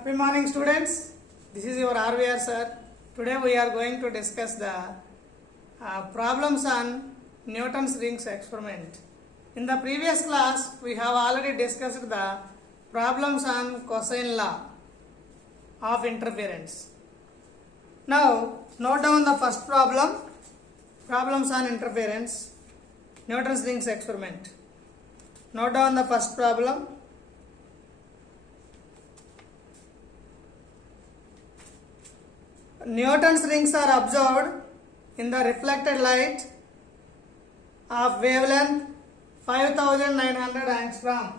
Happy morning, students. This is your RVR sir. Today we are going to discuss the problems on Newton's rings experiment. In the previous class, we have already discussed the problems on cosine law of interference. Now, note down the first problem, problems on interference, Newton's rings experiment. Note down the first problem. Newton's rings are observed in the reflected light of wavelength 5900 angstrom.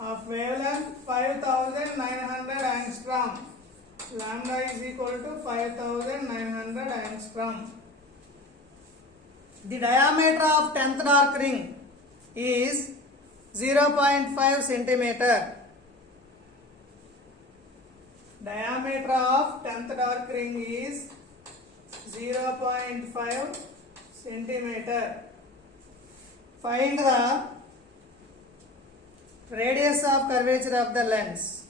Of wavelength 5900 angstrom. Lambda is equal to 5900 angstrom. The diameter of 10th dark ring is 0.5 centimeter. Diameter of 10th dark ring is 0.5 centimeter. Find the radius of curvature of the lens.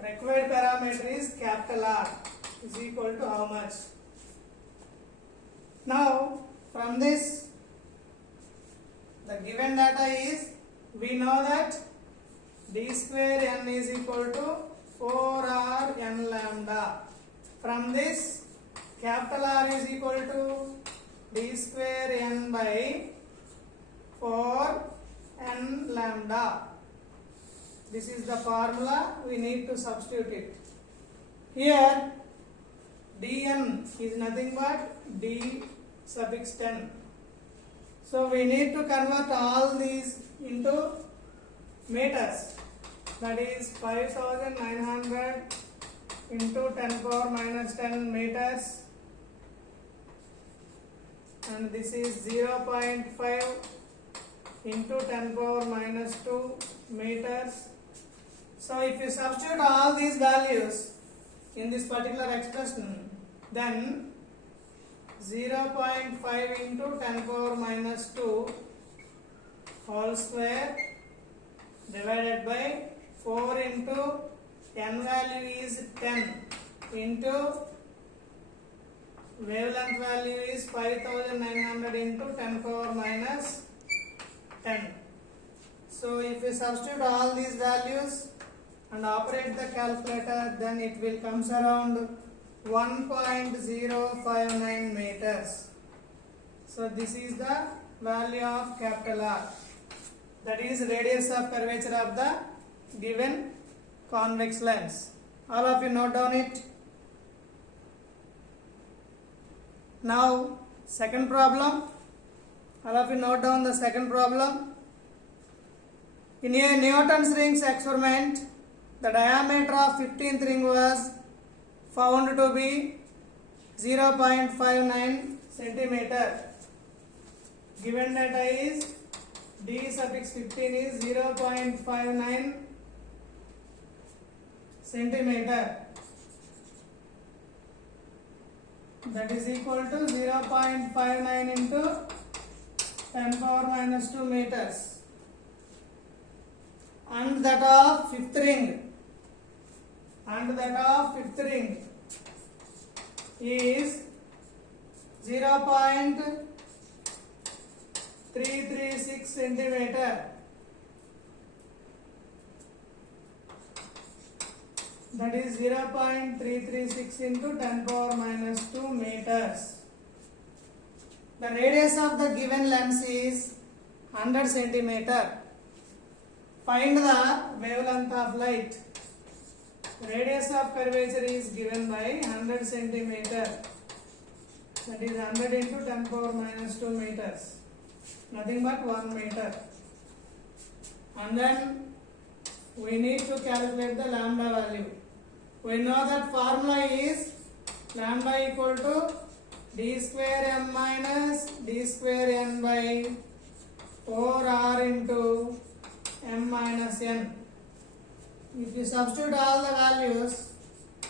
Required parameter is capital R is equal to how much? Now, from this, the given data is, we know that d square n is equal to 4r n lambda. From this, capital R is equal to d square n by 4 n lambda. This is the formula, we need to substitute it. Here, dn is nothing but d suffix 10. So we need to convert all these into meters. That is 5900 into 10 power minus 10 meters, and this is 0.5 into 10 power minus 2 meters. So if you substitute all these values in this particular expression, then 0.5 into 10 power minus 2 whole square divided by 4 into n value is 10 into wavelength value is 5900 into 10 power minus 10. So if you substitute all these values and operate the calculator, then it will comes around 1.059 meters. So this is the value of capital R. That is radius of curvature of the given convex lens. All of you note down it. Now, second problem. All of you note down the second problem. In a Newton's rings experiment, the diameter of 15th ring was found to be 0.59 centimeter. Given data is d suffix 15 is 0.59 centimeter. That is equal to 0.59 into 10 power minus 2 meters. And that of fifth ring. And that of fifth ring is 0.336 centimeter. That is 0.336 into 10 power minus 2 meters. The radius of the given lens is 100 centimeter. Find the wavelength of light. Radius of curvature is given by 100 centimeter. That is 100 into 10 power minus 2 meters. Nothing but 1 meter. And then we need to calculate the lambda value. We know that formula is lambda equal to d square m minus d square n by 4r into m minus n. If you substitute all the values,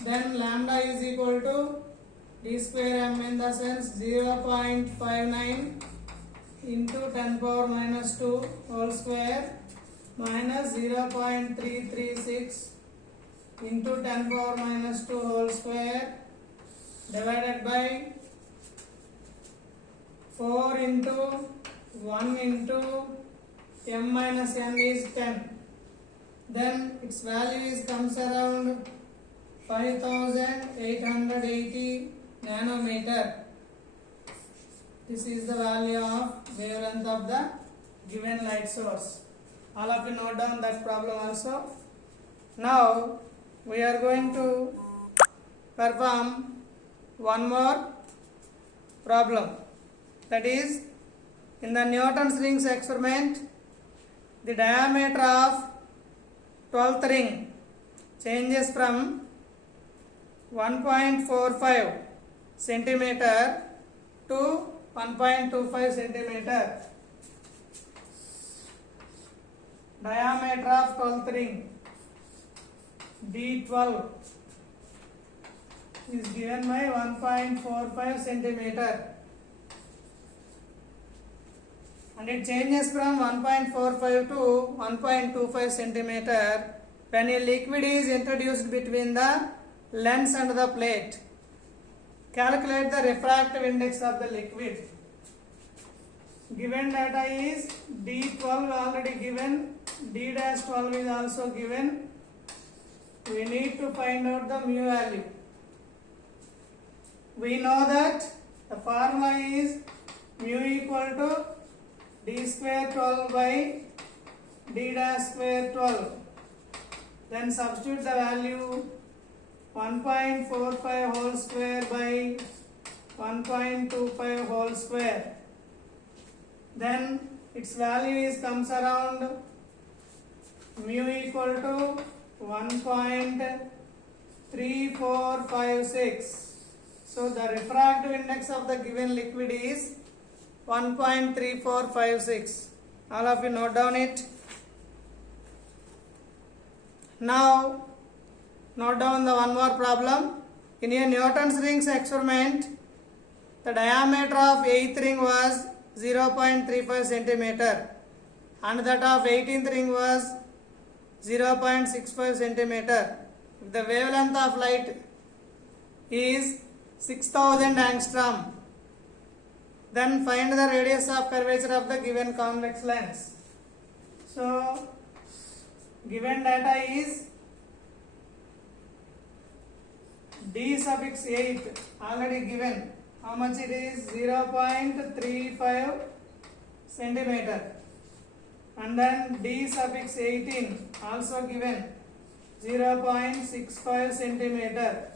then lambda is equal to d square m in the sense 0.59 into 10 power minus 2 whole square minus 0.336 into 10 power minus 2 whole square divided by 4 into 1 into m minus n is 10. Then its value is comes around 5880 nanometer. This is the value of wavelength of the given light source. All of you note down that problem also. Now we are going to perform one more problem. That is, in the Newton's rings experiment, the diameter of 12th ring changes from 1.45 centimeter to 1.25 centimeter. Diameter of 12th ring D12 is given by 1.45 centimeter, and it changes from 1.45 to 1.25 centimeter when a liquid is introduced between the lens and the plate. Calculate the refractive index of the liquid. Given data is D12 already given, D-12 is also given. We need to find out the mu value. We know that the formula is mu equal to d square 12 by d dash square 12. Then substitute the value 1.45 whole square by 1.25 whole square. Then its value is comes around mu equal to 1.3456. So the refractive index of the given liquid is 1.3456. All of you note down it. Now note down the one more problem. In a Newton's rings experiment, the diameter of 8th ring was 0.35 centimeter and that of 18th ring was 0.65 centimeter. If the wavelength of light is 6000 angstrom, then find the radius of curvature of the given convex lens. So given data is d suffix 8 already given. How much it is? 0.35 centimeter. And then d suffix 18 also given, 0.65 centimeter.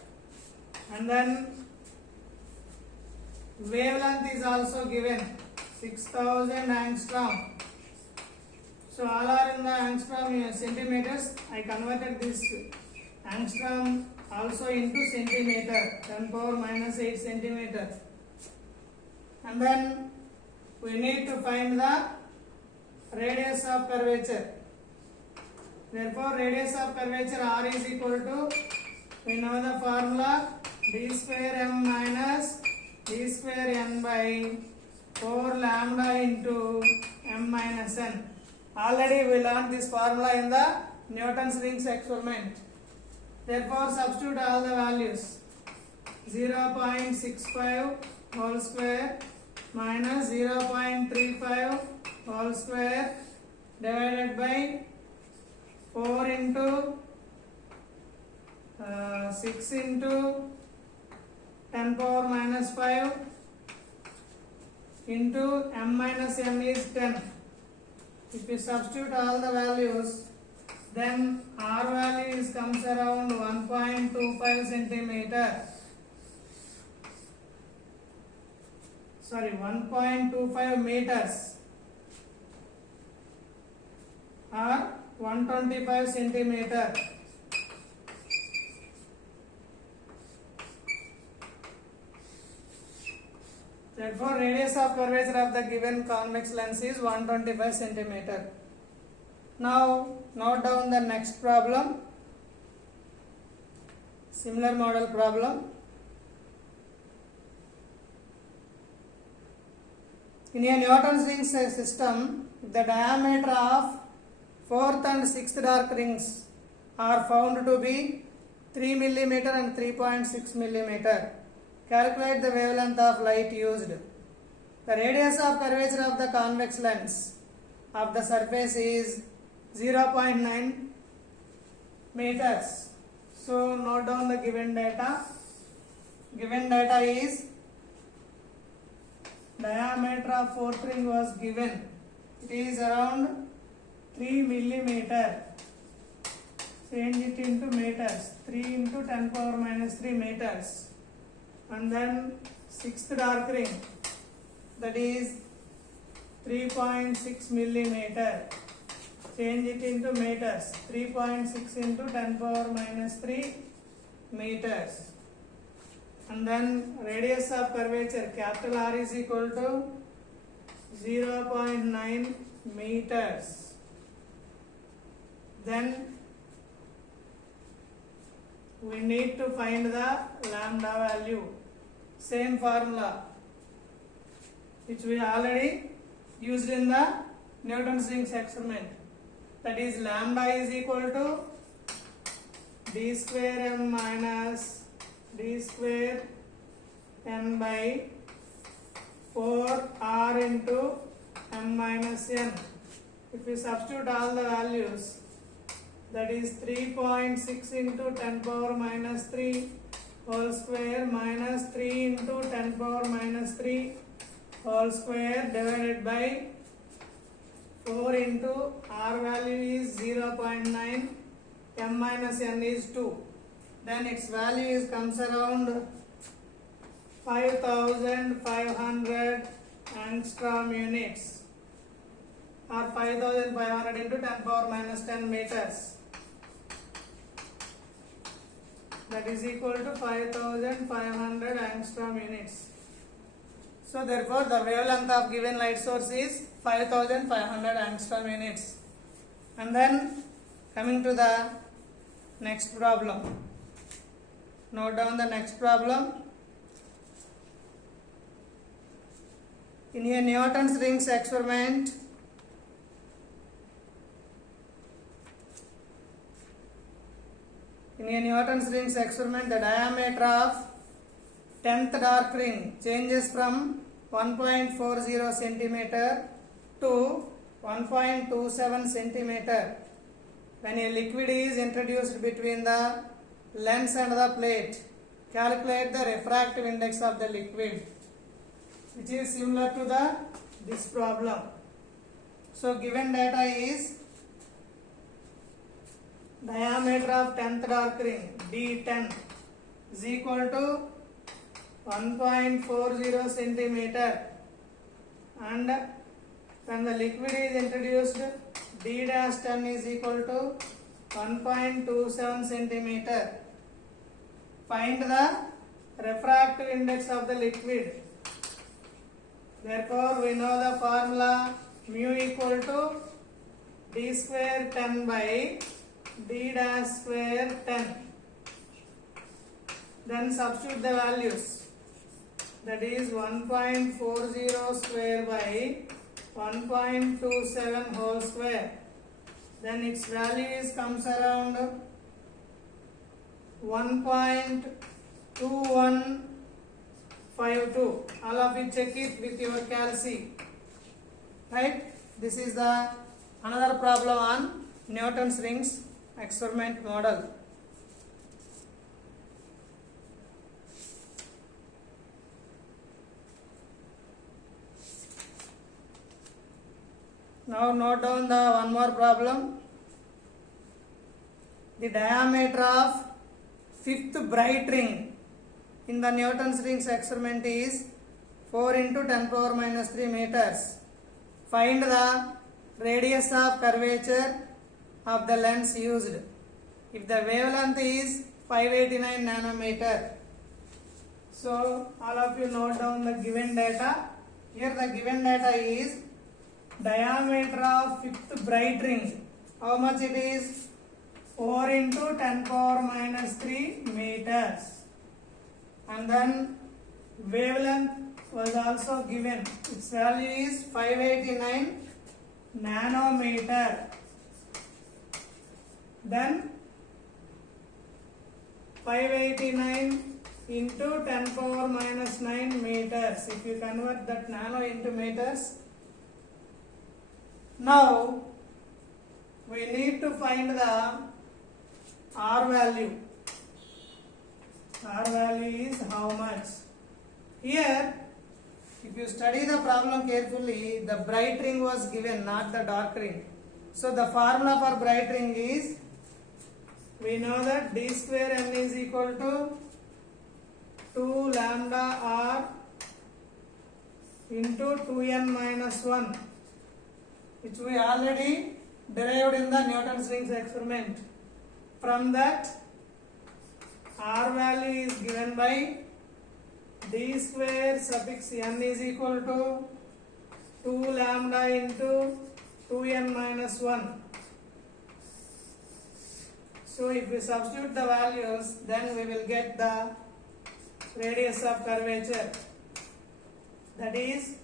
And then wavelength is also given, 6000 angstrom. So all are in the angstrom centimeters. I converted this angstrom also into centimeter, 10 power minus 8 centimeter. And then we need to find the radius of curvature. Therefore radius of curvature R is equal to, we know the formula, d square m minus d square n by 4 lambda into m minus n. Already we learned this formula in the Newton's rings experiment. Therefore substitute all the values. 0.65 whole square minus 0.35 whole square divided by 4 into 6 into 10 power minus 5 into m minus n is 10. If you substitute all the values, then R value is comes around 1.25 centimeter. Sorry, 1.25 meters or 125 centimeter. Therefore, radius of curvature of the given convex lens is 125 centimeter. Now, note down the next problem. Similar model problem. In a Newton's ring system, if the diameter of fourth and sixth dark rings are found to be 3 millimeter and 3.6 millimeter, calculate the wavelength of light used. The radius of curvature of the convex lens of the surface is 0.9 meters. So note down the given data. Given data is diameter of fourth ring was given. It is around 3 millimeter. Change it into meters. 3 into 10 power minus 3 meters. And then sixth dark ring, that is 3.6 millimeter. Change it into meters. 3.6 into 10 power minus 3 meters. And then radius of curvature, capital R is equal to 0.9 meters. Then we need to find the lambda value. Same formula which we already used in the Newton's rings experiment. That is, lambda is equal to d square m minus d square n by 4 r into m minus n. If we substitute all the values, that is 3.6 into 10 power minus 3 whole square minus 3 into 10 power minus 3 whole square divided by 4 into r value is 0.9, m minus n is 2. Then its value comes around 5500 angstrom units, or 5500 into 10 power minus 10 meters. That is equal to 5500 angstrom units. So therefore the wavelength of given light source is 5500 angstrom units. And then coming to the next problem. Note down the next problem. In a Newton's rings experiment, the diameter of 10th dark ring changes from 1.40 centimeter to 1.27 centimeter when a liquid is introduced between the lens and the plate. Calculate the refractive index of the liquid, which is similar to this problem. So given data is diameter of 10th dark ring D10 is equal to 1.40 centimeter, and when the liquid is introduced, D-10 is equal to 1.27 centimeter. Find the refractive index of the liquid. Therefore, we know the formula mu equal to d square 10 by d dash square 10. Then substitute the values. That is 1.40 square by 1.27 whole square. Then its value comes around 1.2152. All of you check it with your calci. Right? This is the another problem on Newton's rings experiment model. Now note down the one more problem. The diameter of fifth bright ring in the Newton's rings experiment is 4 into 10 power minus 3 meters. Find the radius of curvature of the lens used. If the wavelength is 589 nanometer. So all of you note down the given data. Here the given data is diameter of fifth bright ring. How much it is? 4 into 10 power minus 3 meters. And then wavelength was also given. Its value is 589 nanometer. Then 589 into 10 power minus 9 meters. If you convert that nano into meters, now we need to find the R value. R value is how much? Here, if you study the problem carefully, the bright ring was given, not the dark ring. So the formula for bright ring is, we know that d square n is equal to 2 lambda r into 2n minus 1, which we already derived in the Newton's rings experiment. From that, R value is given by d square suffix n is equal to 2 lambda into 2n minus 1. So if we substitute the values, then we will get the radius of curvature. That is,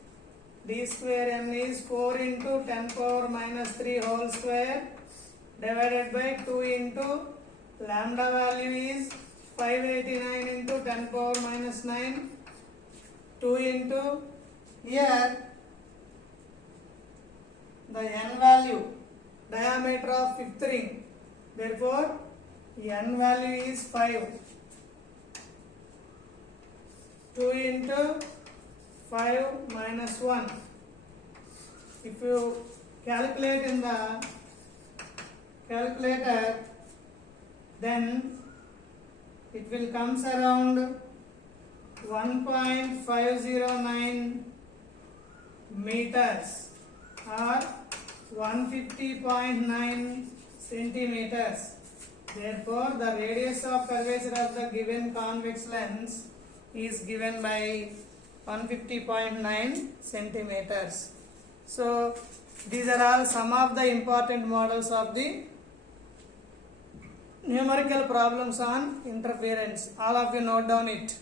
d square n is 4 into 10 power minus 3 whole square divided by 2 into lambda value is 589 into 10 power minus 9, 2 into here the n value, diameter of fifth ring, therefore n value is 5, 2 into 5 minus 1. If you calculate in the calculator, then it will comes around 1.509 meters or 150.9 centimeters. Therefore, the radius of curvature of the given convex lens is given by 150.9 centimeters. So, these are all some of the important models of the numerical problems on interference. All of you note down it.